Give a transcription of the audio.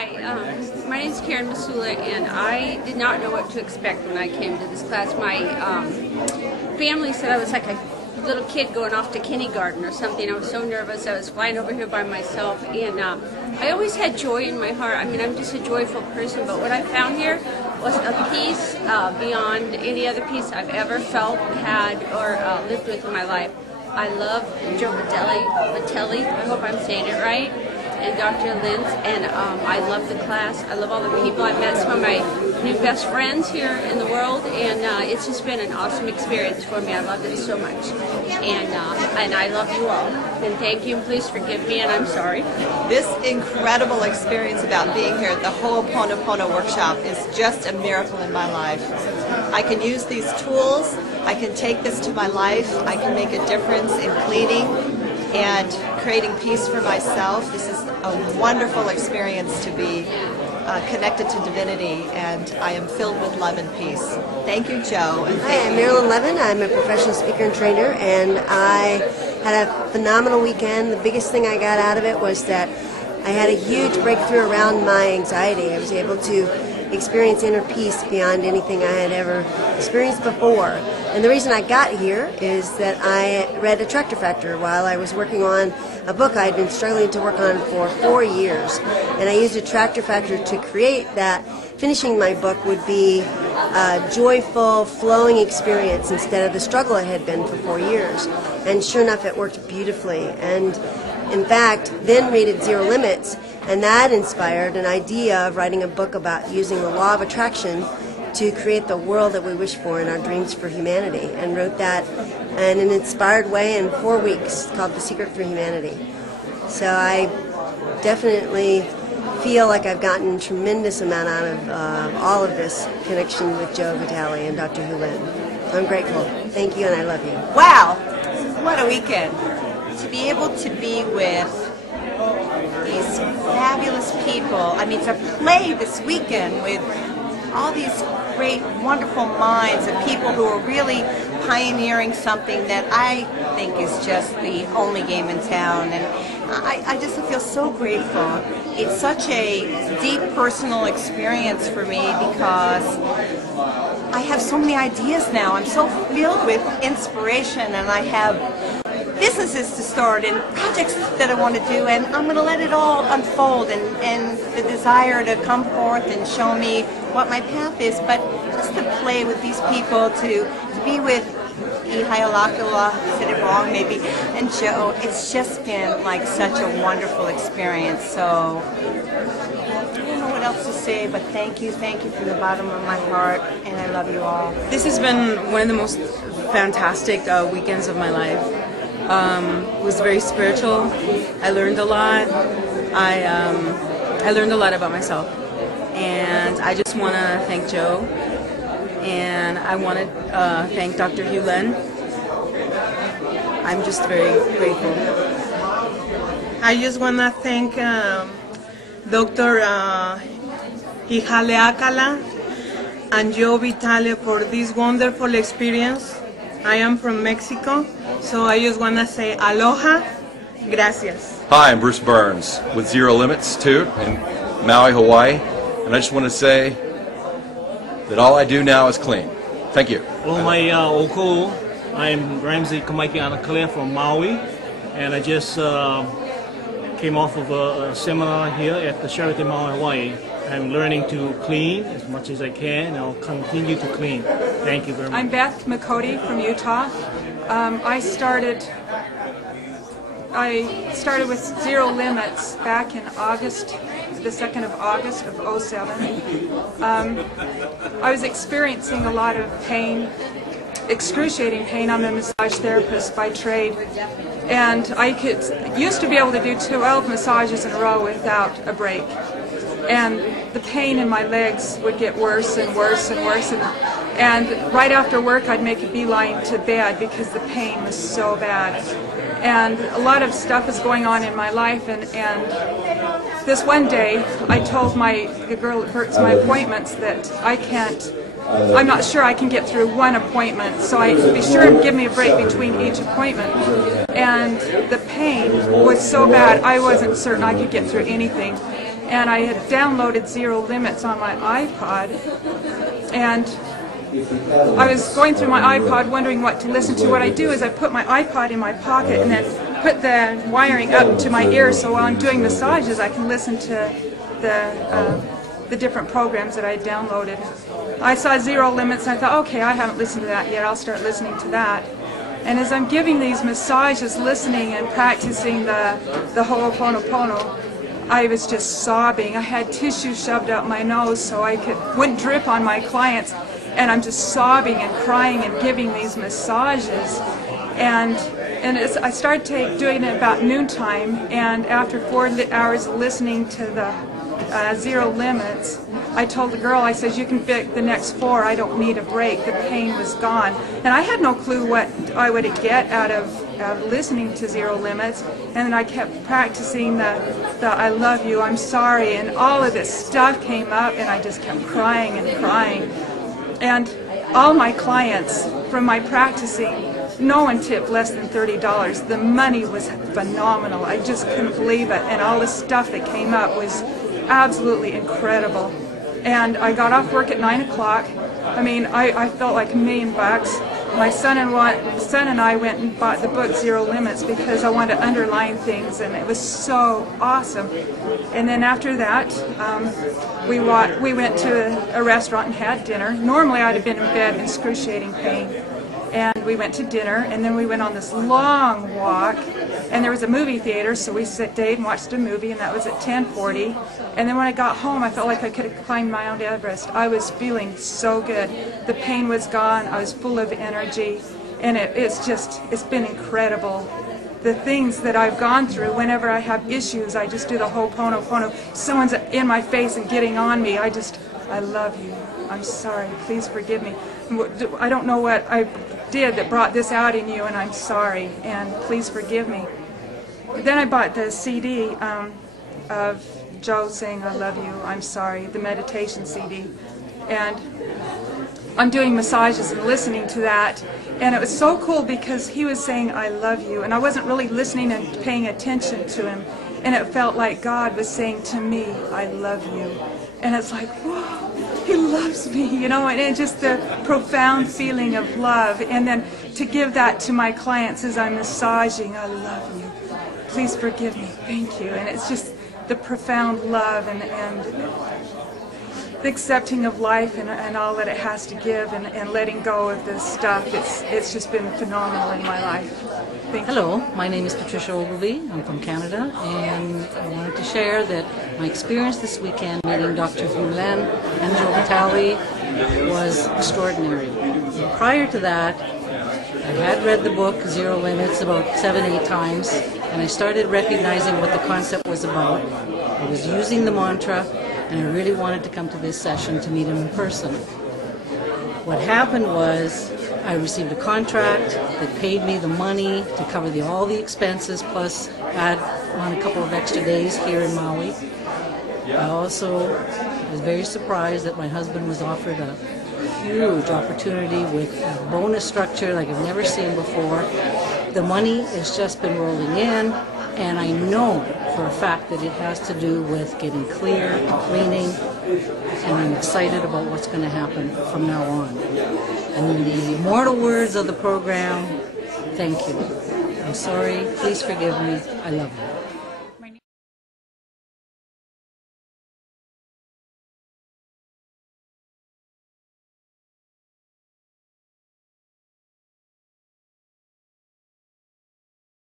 Hi, my name is Karen Masula, and I did not know what to expect when I came to this class. My family said I was like a little kid going off to kindergarten or something. I was so nervous. I was flying over here by myself, and I always had joy in my heart. I mean, I'm just a joyful person, but what I found here was a peace beyond any other peace I've ever felt, had, or lived with in my life. I love Joe Vitale, I hope I'm saying it right, and Dr. Lentz, and I love the class. I love all the people I've met, some of my new best friends here in the world, and it's just been an awesome experience for me. I loved it so much, and I love you all. And thank you, and please forgive me, and I'm sorry. This incredible experience about being here at the Ho'oponopono workshop is just a miracle in my life. I can use these tools, I can take this to my life, I can make a difference in cleaning and creating peace for myself. This is a wonderful experience to be connected to divinity, and I am filled with love and peace. Thank you, Joe. And Hi, I'm Marilyn Levin. I'm a professional speaker and trainer, and I had a phenomenal weekend. The biggest thing I got out of it was that I had a huge breakthrough around my anxiety. I was able to experience inner peace beyond anything I had ever experienced before. And the reason I got here is that I read Attractor Factor while I was working on a book I'd been struggling to work on for 4 years. And I used Attractor Factor to create that finishing my book would be a joyful, flowing experience instead of the struggle it had been for 4 years. And sure enough, it worked beautifully. And in fact, then read Zero Limits, and that inspired an idea of writing a book about using the law of attraction to create the world that we wish for and our dreams for humanity, and wrote that in an inspired way in 4 weeks called The Secret for Humanity. So I definitely feel like I've gotten a tremendous amount out of all of this connection with Joe Vitale and Dr. Hulin. I'm grateful. Thank you, and I love you. Wow, what a weekend. To be able to be with these fabulous people. I mean, to play this weekend with all these great, wonderful minds of people who are really pioneering something that I think is just the only game in town. And I just feel so grateful. It's such a deep personal experience for me because I have so many ideas now. I'm so filled with inspiration, and I have businesses to start and projects that I want to do, and I'm going to let it all unfold, and the desire to come forth and show me what my path is, but just to play with these people, to be with Ihayalakula, said it wrong maybe, and Joe. It's just been like such a wonderful experience. So I don't know what else to say, but thank you from the bottom of my heart, and I love you all. This has been one of the most fantastic weekends of my life. It was very spiritual. I learned a lot. I learned a lot about myself, and I just want to thank Joe, and I want to thank Dr. Hulin. I'm just very grateful. I just want to thank Dr. Ihaleakala and Joe Vitale for this wonderful experience. I am from Mexico, so I just want to say aloha, gracias. Hi, I'm Bruce Burns with Zero Limits too in Maui, Hawaii, and I just want to say that all I do now is clean. Thank you. Well, my oko, I'm Ramsey Kamaiki Anakale from Maui, and I just came off of a seminar here at the Sheraton Maui, Hawaii. I'm learning to clean as much as I can, and I'll continue to clean. Thank you very much. I'm Beth McCody from Utah. I started with Zero Limits back in August, the 2nd of August of '07. I was experiencing a lot of pain, excruciating pain. I'm a massage therapist by trade, and I used to be able to do 12 massages in a row without a break. And the pain in my legs would get worse and worse and worse, and right after work I'd make a beeline to bed because the pain was so bad. And a lot of stuff is going on in my life, and this one day I told the girl that books my appointments that I'm not sure I can get through one appointment, so be sure and give me a break between each appointment. And the pain was so bad I wasn't certain I could get through anything. And I had downloaded Zero Limits on my iPod, and I was going through my iPod wondering what to listen to. What I do is I put my iPod in my pocket and then put the wiring up to my ear, so while I'm doing massages I can listen to the different programs that I downloaded. I saw Zero Limits and I thought, okay, I haven't listened to that yet, I'll start listening to that. And as I'm giving these massages, listening and practicing the Ho'oponopono, I was just sobbing. I had tissue shoved up my nose so I wouldn't drip on my clients, and I'm just sobbing and crying and giving these massages. And I started doing it about noontime, and after 4 hours of listening to the Zero Limits, I told the girl, I said, you can pick the next 4, I don't need a break, the pain was gone. And I had no clue what I would get out of listening to Zero Limits, and then I kept practicing the I love you, I'm sorry, and all of this stuff came up, and I just kept crying and crying. And all my clients, from my practicing, no one tipped less than $30. The money was phenomenal. I just couldn't believe it, and all the stuff that came up was absolutely incredible. And I got off work at 9 o'clock. I mean, I felt like $1 million bucks. My son and I went and bought the book Zero Limits because I wanted to underline things, and it was so awesome. And then after that, we went to a restaurant and had dinner. Normally I'd have been in bed in excruciating pain. And we went to dinner, and then we went on this long walk, and there was a movie theater, so we stayed and watched a movie, and that was at 10:40. And then when I got home, I felt like I could have climbed Mount Everest. I was feeling so good. The pain was gone, I was full of energy, and it's been incredible. The things that I've gone through, whenever I have issues, I just do the Ho'oponopono. Someone's in my face and getting on me, I love you, I'm sorry, please forgive me. I don't know what I did that brought this out in you, and I'm sorry, and please forgive me. Then I bought the CD of Joe saying I love you, I'm sorry, the meditation CD, and I'm doing massages and listening to that, and it was so cool because he was saying I love you, and I wasn't really listening and paying attention to him, and it felt like God was saying to me, I love you. And it's like, whoa, he loves me, you know, and just the profound feeling of love. And then to give that to my clients as I'm massaging, I love you, please forgive me, thank you. And it's just the profound love and the accepting of life and all that it has to give, and letting go of this stuff. It's just been phenomenal in my life. Thank you. Hello, my name is Patricia Ogilvie. I'm from Canada, and I wanted to share that my experience this weekend meeting Dr. Vitale and Joe Vitale was extraordinary. Prior to that, I had read the book Zero Limits about 7-8 times, and I started recognizing what the concept was about. I was using the mantra, and I really wanted to come to this session to meet him in person. What happened was I received a contract that paid me the money to cover all the expenses, plus add on a couple of extra days here in Maui. I also was very surprised that my husband was offered a huge opportunity with a bonus structure like I've never seen before. The money has just been rolling in, and I know for a fact that it has to do with getting clear, cleaning, and I'm excited about what's going to happen from now on. And in the immortal words of the program, thank you. I'm sorry, please forgive me, I love you.